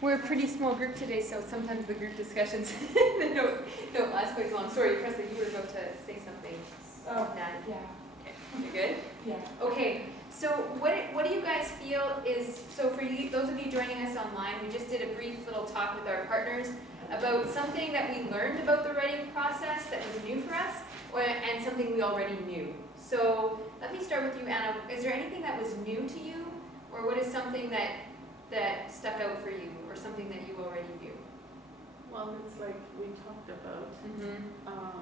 We're a pretty small group today, so sometimes the group discussions they don't last quite so long. Sorry, Presley, you were about to say something. Oh, Nat? yeah. Okay, you good? Yeah. Okay, so what do you guys feel is, so for you, those of you joining us online, we just did a brief little talk with our partners about something that we learned about the writing process that was new for us, and something we already knew. So let me start with you, Anna. Is there anything that was new to you, or what is something that stuck out for you, or something that you already knew? Well, it's like we talked about. Mm-hmm.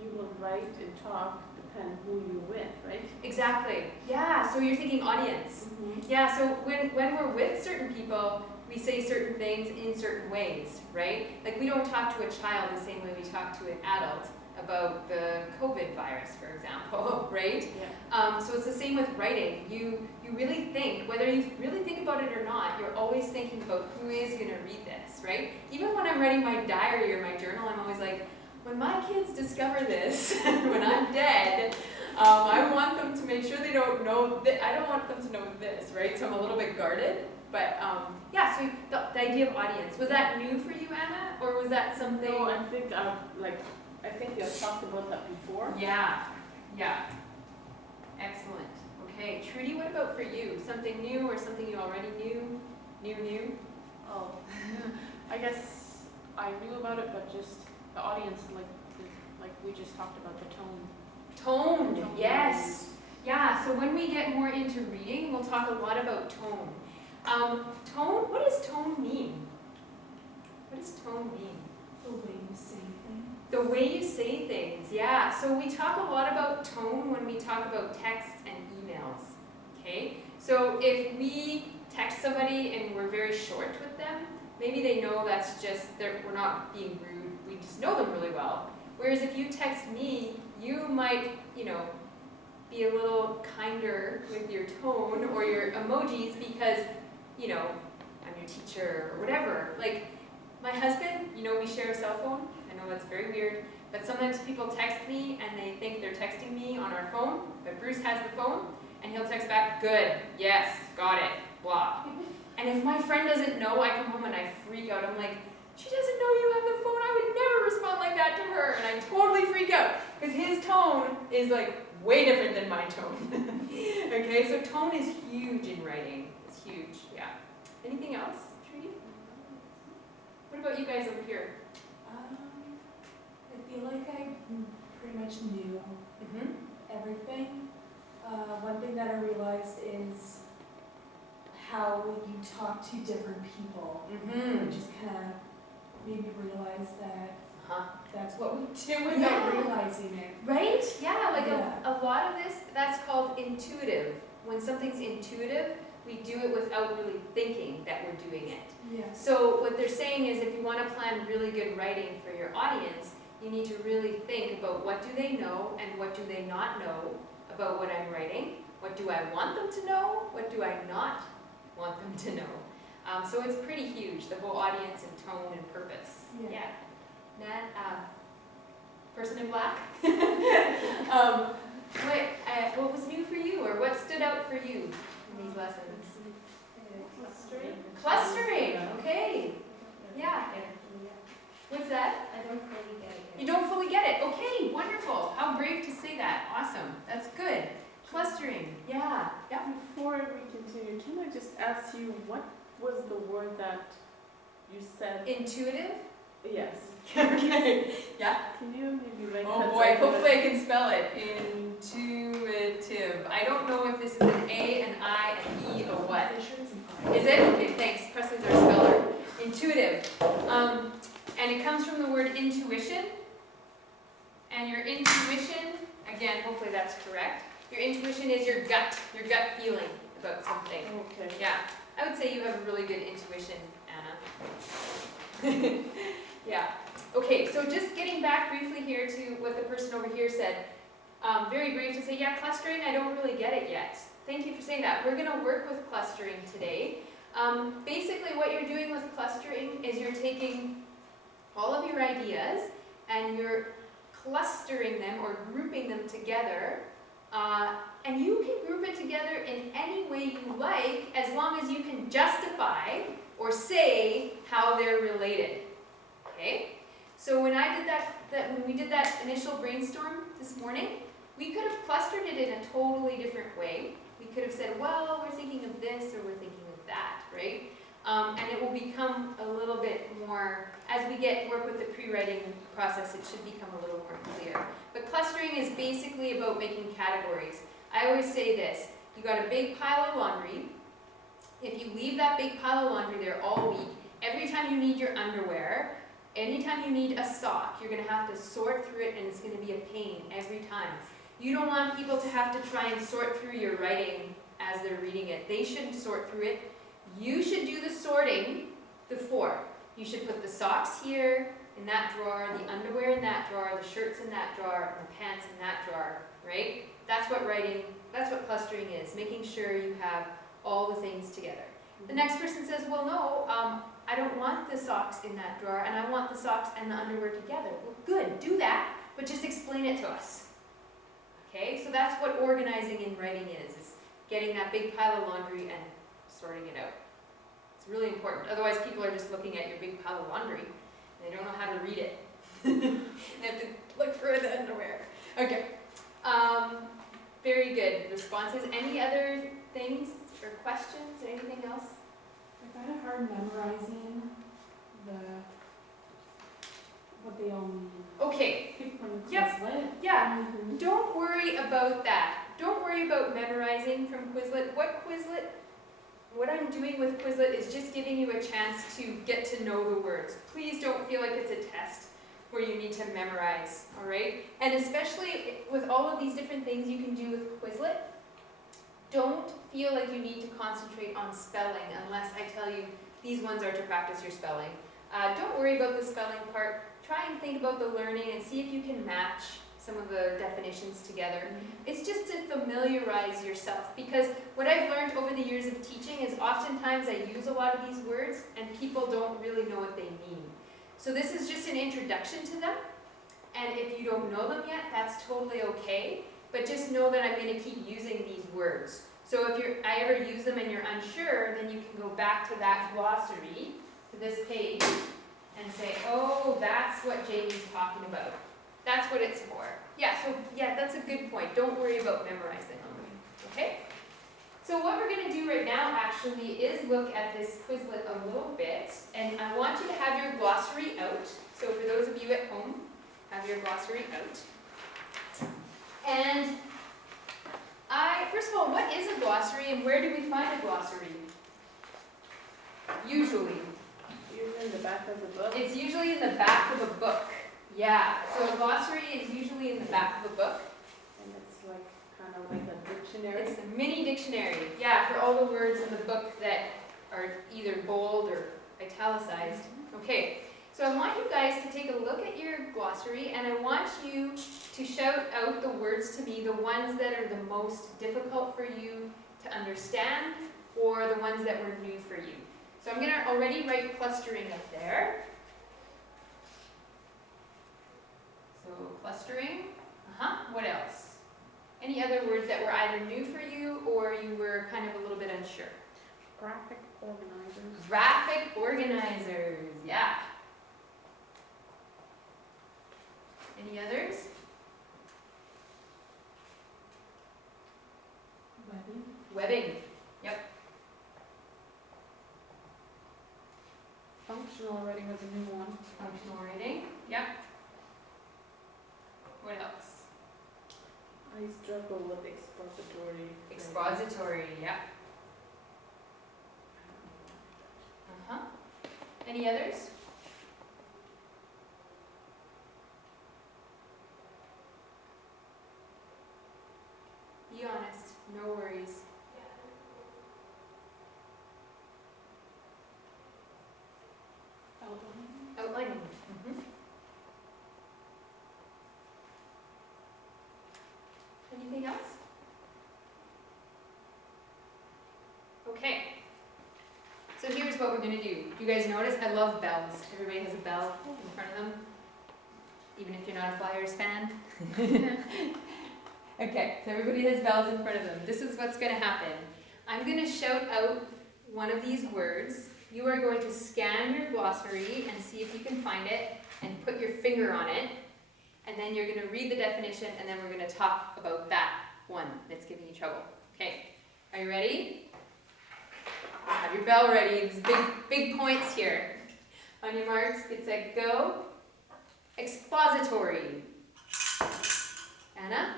You will write and talk depend who you're with, right? Exactly. Yeah, so you're thinking audience. Mm-hmm. Yeah, so when we're with certain people, we say certain things in certain ways, right? Like we don't talk to a child the same way we talk to an adult about the COVID virus, for example, right? Yeah. So it's the same with writing. You really think, whether you really think about it or not, you're always thinking about who is going to read this, right? Even when I'm writing my diary or my journal, I'm always like, when my kids discover this, when I'm dead, I want them to make sure they don't know that. I don't want them to know this, right? So I'm a little bit guarded. But yeah, so the idea of audience, was that new for you, Anna, or was that something? No, I think you've talked about that before. Yeah, yeah. Excellent. Okay, Trudy, what about for you? Something new or something you already knew? New? Oh, I guess I knew about it, but just the audience, like we just talked about the tone. Tone, yes. Yeah, so when we get more into reading, we'll talk a lot about tone. Tone, what does tone mean? What does tone mean? The way you say things. The way you say things, yeah. So we talk a lot about tone when we talk about texts and emails, okay? So if we text somebody and we're very short with them, maybe they know that's just, we're not being rude, we just know them really well. Whereas if you text me, you might, be a little kinder with your tone or your emojis because, I'm your teacher or whatever. Like, my husband, we share a cell phone. I know that's very weird, but sometimes people text me and they think they're texting me on our phone, but Bruce has the phone and he'll text back, good, yes, got it, blah. And if my friend doesn't know, I come home and I freak out. I'm like, she doesn't know you have the phone. I would never respond like that to her. And I totally freak out because his tone is like way different than my tone. Okay, so tone is huge in writing. It's huge, yeah. Anything else, Trudy? What about you guys over here? I feel like I pretty much knew Mm-hmm. everything. One thing that I realized is how when you talk to different people, Mm-hmm. it just kind of made me realize that Uh-huh. that's what we do without realizing it. Right? Yeah, like Yeah. A lot of this, that's called intuitive. When something's intuitive, we do it without really thinking that we're doing it. Yes. So what they're saying is if you want to plan really good writing for your audience, you need to really think about what do they know and what do they not know about what I'm writing. What do I want them to know? What do I not want them to know? So it's pretty huge, the whole audience and tone and purpose. Yeah. Nat, person in black? What was new for you, or what stood out for you in these lessons? Clustering, okay. Yeah. What's that? I don't fully get it. You don't fully get it. Okay, wonderful. How brave to say that. Awesome. That's good. Clustering. Yeah. Yeah. Before we continue, can I just ask you what was the word that you said? Intuitive? Yes. Okay. Yeah. Can you maybe write Oh that boy, down? hopefully I can spell it. Intuitive. I don't know if this is an A, an I, an E, or what. Is it? Okay, thanks. Presley's our speller. Intuitive. And it comes from the word intuition. And your intuition, again, hopefully that's correct. Your intuition is your gut feeling about something. Okay. Yeah. I would say you have a really good intuition, Anna. Yeah. Okay, so just getting back briefly here to what the person over here said. Very brief to say, yeah, clustering, I don't really get it yet. Thank you for saying that. We're going to work with clustering today. Basically, what you're doing with clustering is you're taking all of your ideas and you're clustering them or grouping them together. And you can group it together in any way you like as long as you can justify or or say how they're related. Okay? So when I did when we did that initial brainstorm this morning, we could have clustered it in a totally different way. We could have said, well, we're thinking of this or we're thinking of that, right? And it will become a little bit more, as we work with the pre-writing process, it should become a little more clear. But clustering is basically about making categories. I always say this, you got a big pile of laundry. If you leave that big pile of laundry there all week, every time you need your underwear, anytime you need a sock, you're gonna have to sort through it and it's gonna be a pain every time. You don't want people to have to try and sort through your writing as they're reading it. They shouldn't sort through it. You should do the sorting before. You should put the socks here in that drawer, the underwear in that drawer, the shirts in that drawer, and the pants in that drawer, right? That's what clustering is, making sure you have all the things together. The next person says, well, no, I don't want the socks in that drawer, and I want the socks and the underwear together. Well, good, do that, but just explain it to us. Okay, so that's what organizing in writing is getting that big pile of laundry and sorting it out. It's really important. Otherwise, people are just looking at your big pile of laundry, and they don't know how to read it. They have to look for the underwear. Okay, very good responses. Any other things or questions or anything else? I find it hard memorizing what they all mean. Okay, From the Yep. Quizlet. yeah. Don't worry about that. Don't worry about memorizing from Quizlet. What I'm doing with Quizlet is just giving you a chance to get to know the words. Please don't feel like it's a test where you need to memorize, all right? And especially with all of these different things you can do with Quizlet, don't feel like you need to concentrate on spelling unless I tell you these ones are to practice your spelling. Don't worry about the spelling part. Try and think about the learning and see if you can match some of the definitions together. It's just to familiarize yourself, because what I've learned over the years of teaching is oftentimes I use a lot of these words and people don't really know what they mean. So this is just an introduction to them, and if you don't know them yet, that's totally okay, but just know that I'm going to keep using these words. So if I ever use them and you're unsure, then you can go back to that glossary, to this page, and say, oh, that's what Jamie's talking about. That's what it's for. Yeah, that's a good point. Don't worry about memorizing them, okay? So what we're going to do right now actually is look at this Quizlet a little bit, and I want you to have your glossary out. So for those of you at home, have your glossary out. And first of all, what is a glossary and where do we find a glossary? Usually. Usually in the back of the book. It's usually in the back of a book. Yeah, so a glossary is usually in the back of a book. And it's like kind of like a dictionary. It's a mini dictionary, yeah, for all the words in the book that are either bold or italicized. Okay, so I want you guys to take a look at your glossary, and I want you to shout out the words to me, the ones that are the most difficult for you to understand, or the ones that were new for you. So I'm going to already write clustering up there. So clustering, what else? Any other words that were either new for you or you were kind of a little bit unsure? Graphic organizers. Graphic organizers, yeah. Any others? Webbing, yep. Functional writing was a new one. Functional writing, yep. What else? I struggle with expository. Expository, yep. Any others? Be honest, no worries. Outlining. Anything else? Okay. So here's what we're going to do. You guys notice I love bells. Everybody has a bell in front of them, even if you're not a Flyers fan. Okay, so everybody has bells in front of them. This is what's going to happen. I'm going to shout out one of these words, you are going to scan your glossary and see if you can find it and put your finger on it. And then you're going to read the definition, and then we're going to talk about that one that's giving you trouble. Okay, are you ready? Have your bell ready. There's big points here. On your marks, get set, go. Expository. Anna?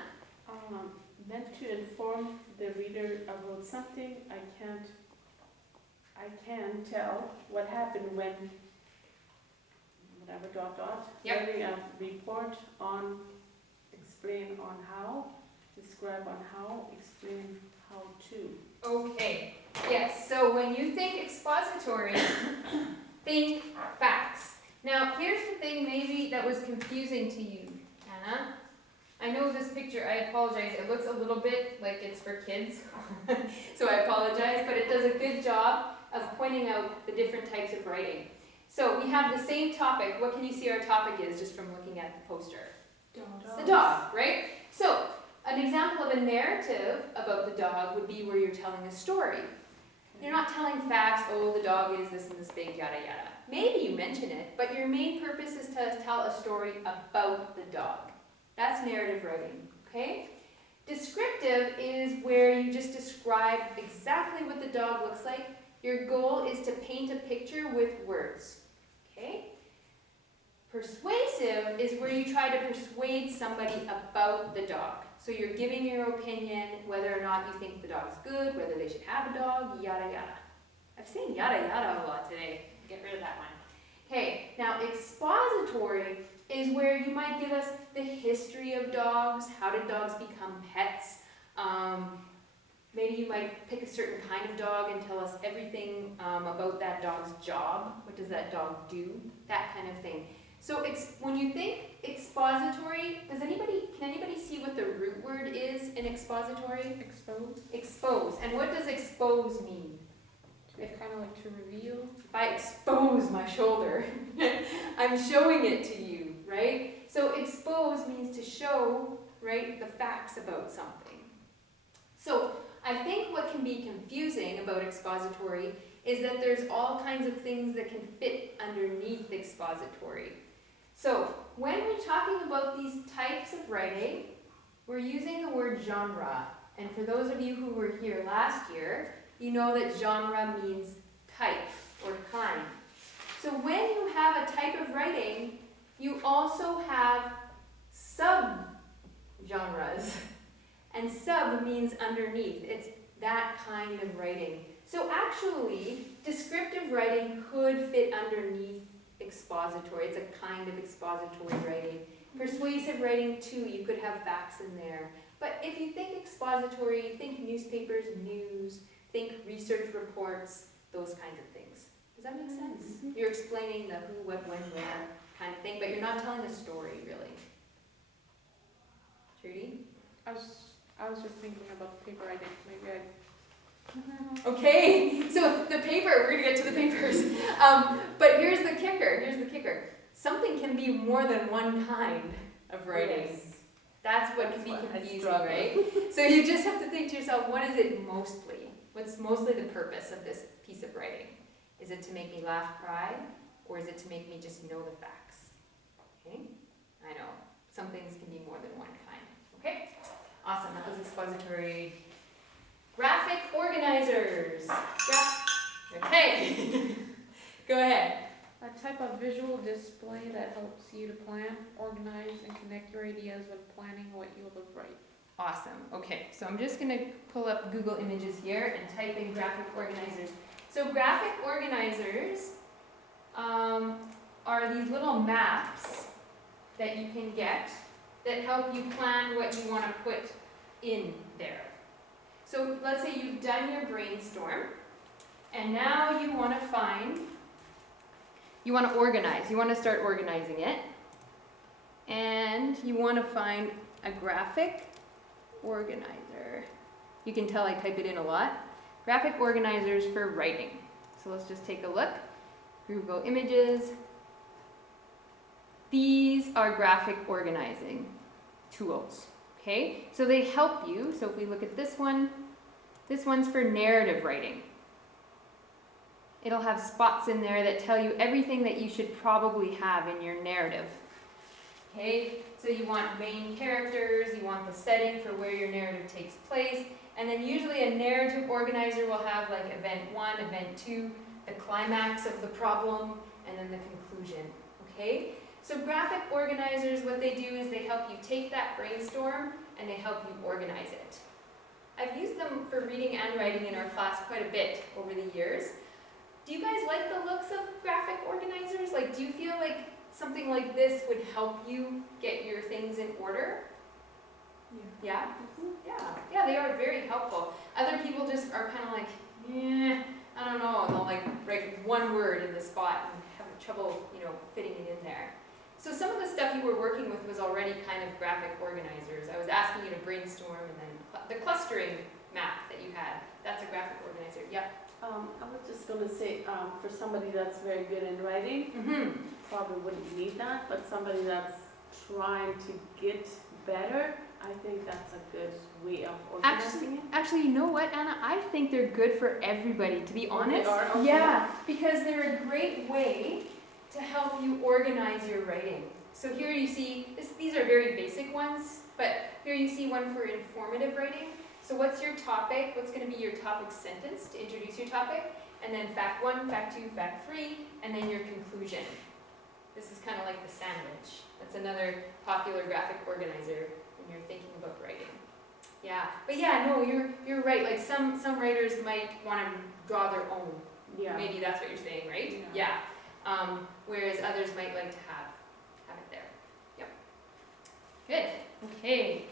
Meant to inform the reader about something I can tell what happened when, whatever, dot, dot. Yep. Writing a report on, explain on how, describe on how, explain how to. Okay, yes, so when you think expository, think facts. Now, here's the thing maybe that was confusing to you, Anna. I know this picture, I apologize, it looks a little bit like it's for kids, so I apologize, but it does a good job of pointing out the different types of writing. So we have the same topic. What can you see our topic is just from looking at the poster? Dogs. The dog, right? So an example of a narrative about the dog would be where you're telling a story. You're not telling facts, oh, the dog is this and this big, yada, yada. Maybe you mention it, but your main purpose is to tell a story about the dog. That's narrative writing, okay? Descriptive is where you just describe exactly what the dog looks like. Your goal is to paint a picture with words, okay? Persuasive is where you try to persuade somebody about the dog. So you're giving your opinion, whether or not you think the dog's good, whether they should have a dog, yada, yada. I've seen yada, yada a lot today. Get rid of that one. Okay, now expository is where you might give us the history of dogs, how did dogs become pets, maybe you might pick a certain kind of dog and tell us everything about that dog's job, what does that dog do, that kind of thing. So when you think expository, can anybody see what the root word is in expository? Expose. Expose, and what does expose mean? It's kind of like to reveal. If I expose my shoulder, I'm showing it to you, right? So expose means to show, right, the facts about something. So I think what can be confusing about expository is that there's all kinds of things that can fit underneath expository. So when we're talking about these types of writing, we're using the word genre. And for those of you who were here last year, you know that genre means type or kind. So when you have a type of writing, you also have sub-genres. And sub means underneath. It's that kind of writing. So actually, descriptive writing could fit underneath expository. It's a kind of expository writing. Persuasive writing too, you could have facts in there. But if you think expository, think newspapers, news, think research reports, those kinds of things. Does that make sense? Mm-hmm. You're explaining the who, what, when, where kind of thing, but you're not telling a story, really. Trudy? I was just thinking about the paper I did. Maybe Okay, so the paper, we're gonna get to the papers. But here's the kicker. Something can be more than one kind of writing. Yes. That's what can be confusing, right? So you just have to think to yourself, what is it mostly? What's mostly the purpose of this piece of writing? Is it to make me laugh, cry, or is it to make me just know the facts? Okay, I know, some things can be more than one kind. Okay, awesome, that was expository. Graphic organizers. Okay, go ahead. a type of visual display that helps you to plan, organize, and connect your ideas when planning what you will write. Awesome. Okay, so I'm just going to pull up Google Images here and type in graphic organizers. So graphic organizers are these little maps that you can get that help you plan what you want to put in there. So let's say you've done your brainstorm and now you want to organize. You want to start organizing it. And you want to find a graphic organizer. You can tell I type it in a lot. Graphic organizers for writing. So let's just take a look. Google Images. These are graphic organizing tools. Okay, so they help you. So if we look at this one's for narrative writing. it'll have spots in there that tell you everything that you should probably have in your narrative. Okay, so you want main characters, you want the setting for where your narrative takes place, and then usually a narrative organizer will have like event 1, event 2, the climax of the problem, and then the conclusion. Okay, so graphic organizers, what they do is they help you take that brainstorm and they help you organize it. I've used them for reading and writing in our class quite a bit over the years. Do you guys like the looks of graphic organizers? Like, do you feel like something like this would help you get your things in order? Yeah? Yeah, they are very helpful. Other people just are kind of like, I don't know, and they'll like write one word in the spot and have trouble, fitting it in there. So some of the stuff you were working with was already kind of graphic organizers. I was asking you to brainstorm, and then the clustering map that you had, that's a graphic organizer. Yeah. I was just going to say, for somebody that's very good in writing, probably wouldn't need that, but somebody that's trying to get better, I think that's a good way of organizing it. Actually, you know what, Anna? I think they're good for everybody, to be honest. They are? Okay. Yeah, because they're a great way to help you organize your writing. So here you see, these are very basic ones, but here you see one for informative writing. So what's your topic? What's going to be your topic sentence to introduce your topic? And then fact 1, fact 2, fact 3, and then your conclusion. This is kind of like the sandwich. That's another popular graphic organizer when you're thinking about writing. Yeah, but yeah, no, you're right. Like some writers might want to draw their own. Yeah. Maybe that's what you're saying, right? Yeah. Whereas others might like to have it there. Yep. Good. Okay.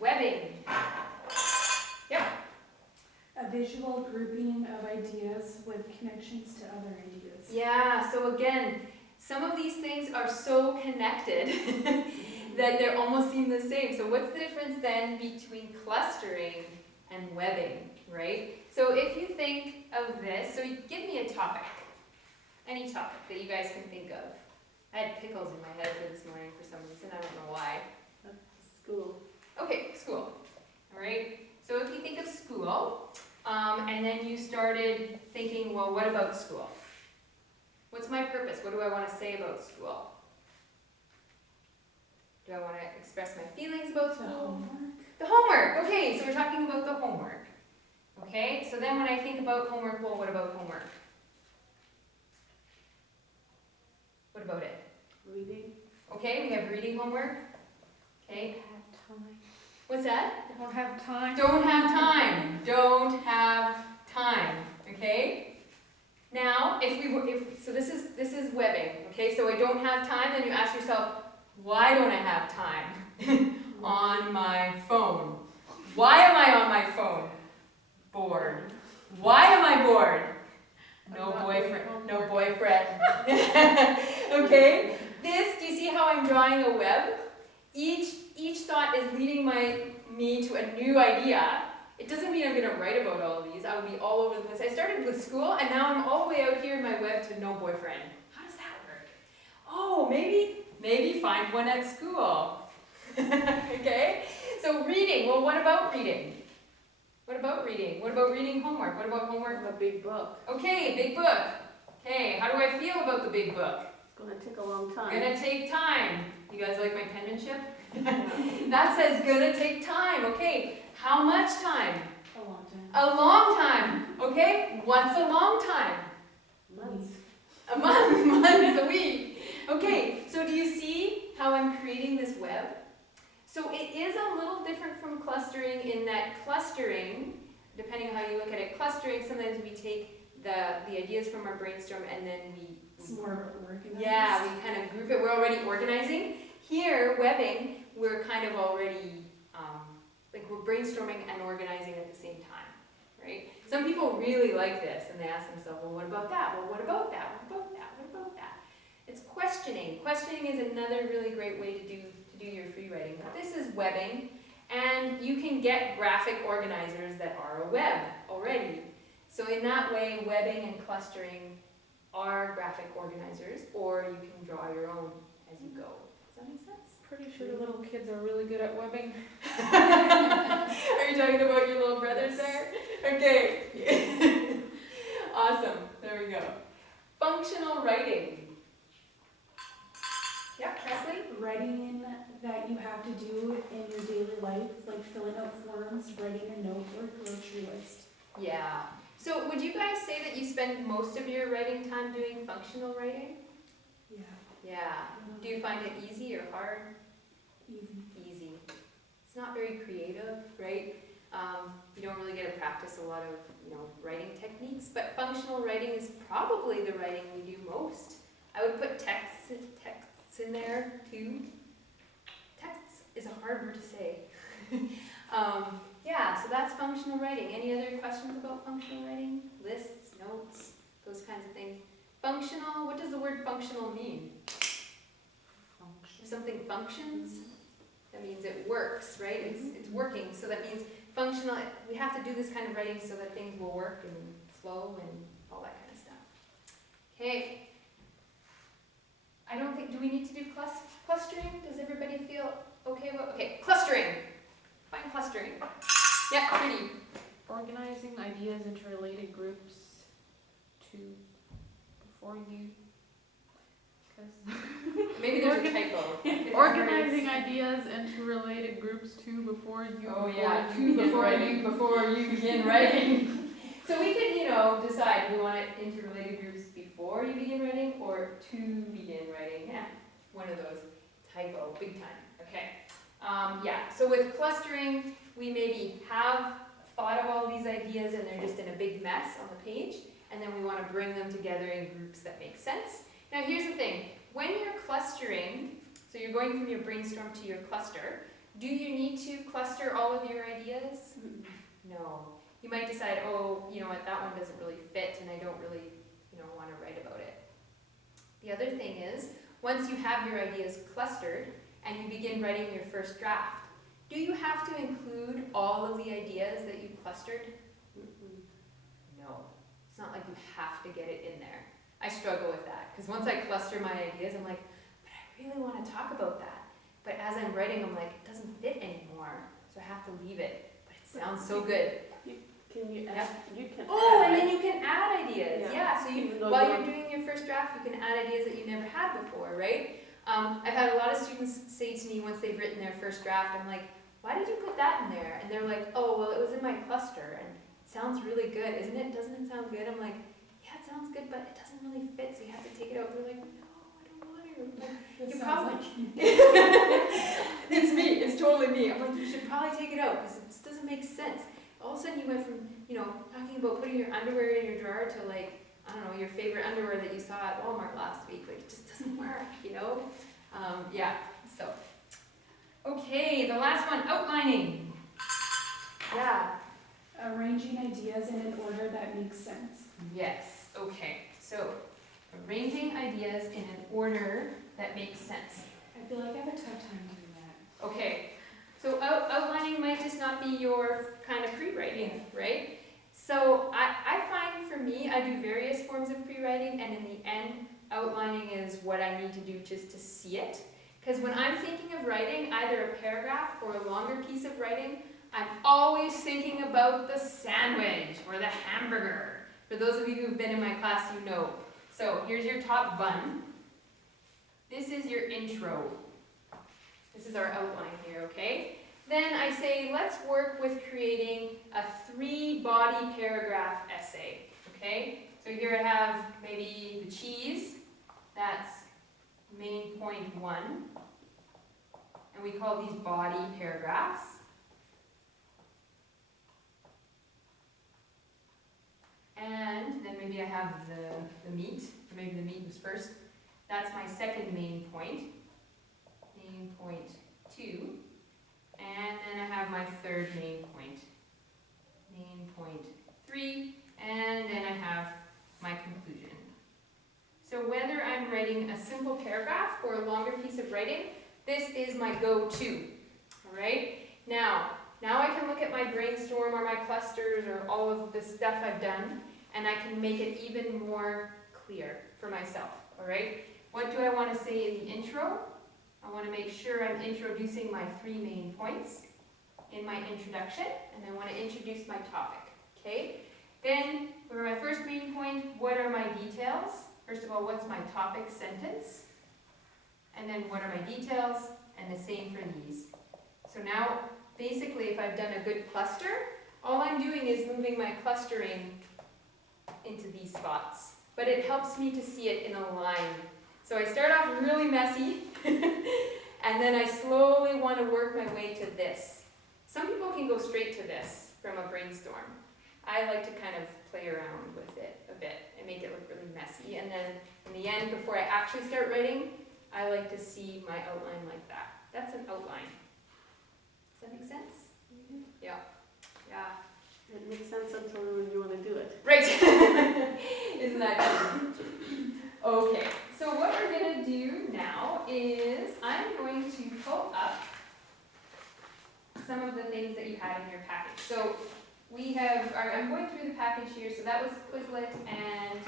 Webbing. Yep. A visual grouping of ideas with connections to other ideas. Yeah, so again, some of these things are so connected that they almost seem the same. So what's the difference then between clustering and webbing, right? So if you think of this, so you give me a topic, any topic that you guys can think of. I had pickles in my head for this morning for some reason, I don't know why. School. Okay, school, all right? So if you think of school, and then you started thinking, well, what about school? What's my purpose? What do I want to say about school? Do I want to express my feelings about school? The homework. The homework, okay, so we're talking about the homework. Okay, so then when I think about homework, well, what about homework? What about it? Reading. Okay, we have reading homework. Okay, Have time. what's that? I don't have time. Don't have time. Don't have time. Okay? Now, so this is webbing. Okay, so I don't have time, then you ask yourself, why don't I have time? On my phone. Why am I on my phone? Bored. Why am I bored? No boyfriend. Okay? Do you see how I'm drawing a web? Each thought is leading me to a new idea. It doesn't mean I'm going to write about all of these. I would be all over the place. I started with school, and now I'm all the way out here in my web to no boyfriend. How does that work? Oh, maybe find one at school. Okay? So reading. Well, what about reading? What about reading? What about reading homework? What about homework? A big book. Okay, big book. Okay, how do I feel about the big book? It's going to take a long time. Gonna take time. You guys like my penmanship? That says gonna take time. Okay, how much time? A long time. A long time. Okay, what's a long time? Months. A month, months, a week. Okay, so do you see how I'm creating this web? So it is a little different from clustering in that clustering, depending on how you look at it, clustering, sometimes we take the ideas from our brainstorm and then It's more organized. yeah, we kind of group it. We're already organizing. Here, webbing, we're kind of already, like we're brainstorming and organizing at the same time, right? Some people really like this and they ask themselves, well, what about that? Well, what about that? What about that? What about that? It's questioning. Questioning is another really great way to do your free writing. But this is webbing, and you can get graphic organizers that are a web already. So in that way, webbing and clustering are graphic organizers, or you can draw your own as you go. Does that make sense? Pretty sure the little kids are really good at webbing. Are you talking about your little brothers there? Okay. Awesome. There we go. Functional writing. Yeah, Presley? Writing that you have to do in your daily life, like filling out forms, writing a note, or grocery list. Yeah. So would you guys say that you spend most of your writing time doing functional writing? Yeah. Yeah. Do you find it easy or hard? Easy. Easy. It's not very creative, right? You don't really get to practice a lot of, writing techniques, but functional writing is probably the writing we do most. I would put texts in there too. Texts is a hard word to say. Yeah, so that's functional writing. Any other questions about functional writing? Lists, notes, those kinds of things. Functional, what does the word functional mean? If something functions, that means it works, right? It's working, so that means functional, we have to do this kind of writing so that things will work and flow and all that kind of stuff. Okay. I don't think, do we need to do clustering? Does everybody feel okay about, okay, clustering. Find clustering. Yeah, pretty. Organizing ideas into related groups to before you. Maybe there's a typo. Organizing ideas into related groups to before you. Oh yeah, begin before you begin writing. So we could, decide we want it into related groups before you begin writing or to begin writing. Yeah, one of those. Typo, big time. Okay. Yeah, so with clustering, we maybe have thought of all these ideas and they're just in a big mess on the page, and then we want to bring them together in groups that make sense. Now here's the thing, when you're clustering, so you're going from your brainstorm to your cluster, do you need to cluster all of your ideas? No. You might decide, oh, you know what, that one doesn't really fit and I don't really, want to write about it. The other thing is, once you have your ideas clustered and you begin writing your first draft, do you have to include all of the ideas that you clustered? No. It's not like you have to get it in there. I struggle with that, because once I cluster my ideas, I'm like, but I really want to talk about that. But as I'm writing, I'm like, it doesn't fit anymore, so I have to leave it. But it sounds so good. Can you add, you can Oh, add, and then you can add ideas. Yeah, so Even though while you you're doing your first draft, you can add ideas that you never had before, right? I've had a lot of students say to me once they've written their first draft, I'm like, why did you put that in there? And they're like, oh, well, it was in my cluster, and it sounds really good, isn't it? Doesn't it sound good? I'm like, yeah, it sounds good, but it doesn't really fit, so you have to take it out. They're like, no, I don't want to. I'm like, This you sounds probably, like it's me, it's totally me. I'm like, you should probably take it out, because it just doesn't make sense. All of a sudden you went from, talking about putting your underwear in your drawer to like, I don't know, your favorite underwear that you saw at Walmart last week. Like, it just doesn't work, Yeah, so. Okay, the last one, outlining. Yeah. arranging ideas in an order that makes sense. Yes, okay. So, arranging ideas in an order that makes sense. I feel like I have a tough time doing that. Okay, so outlining might just not be your kind of pre-writing, right? So I find for me, I do various forms of pre-writing, and in the end, outlining is what I need to do just to see it. Because when I'm thinking of writing either a paragraph or a longer piece of writing, I'm always thinking about the sandwich or the hamburger. For those of you who've been in my class, you know. So here's your top bun. This is your intro. This is our outline here, okay? Then I say, let's work with creating a 3-body paragraph essay, okay? So here I have maybe the cheese, that's main point 1. And we call these body paragraphs. And then maybe I have the meat, or maybe the meat was first. That's my second main point, main point 2. And then I have my third main point, main point 3. And then I have my conclusion. So whether I'm writing a simple paragraph or a longer piece of writing, this is my go-to, all right? Now I can look at my brainstorm or my clusters or all of the stuff I've done, and I can make it even more clear for myself, all right? What do I want to say in the intro? I want to make sure I'm introducing my 3 main points in my introduction, and I want to introduce my topic, okay? Then, for my first main point, what are my details? First of all, what's my topic sentence? And then what are my details? And the same for these. So now, basically, if I've done a good cluster, all I'm doing is moving my clustering into these spots. But it helps me to see it in a line. So I start off really messy, and then I slowly want to work my way to this. Some people can go straight to this from a brainstorm. I like to kind of play around with it a bit and make it look really messy. And then in the end, before I actually start writing, I like to see my outline like that. That's an outline. Does that make sense? Yeah. Yeah. It makes sense until you want to do it. Right. Isn't that cool? Okay. So what we're going to do now is I'm going to pull up some of the things that you had in your package. So I'm going through the package here, so that was Quizlet, and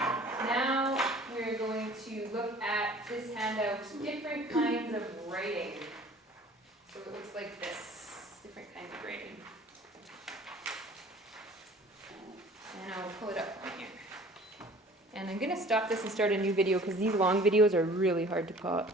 now we're going to look at this handout, different kinds of writing. So it looks like this, different kinds of writing. And I'll pull it up on here. And I'm going to stop this and start a new video because these long videos are really hard to pull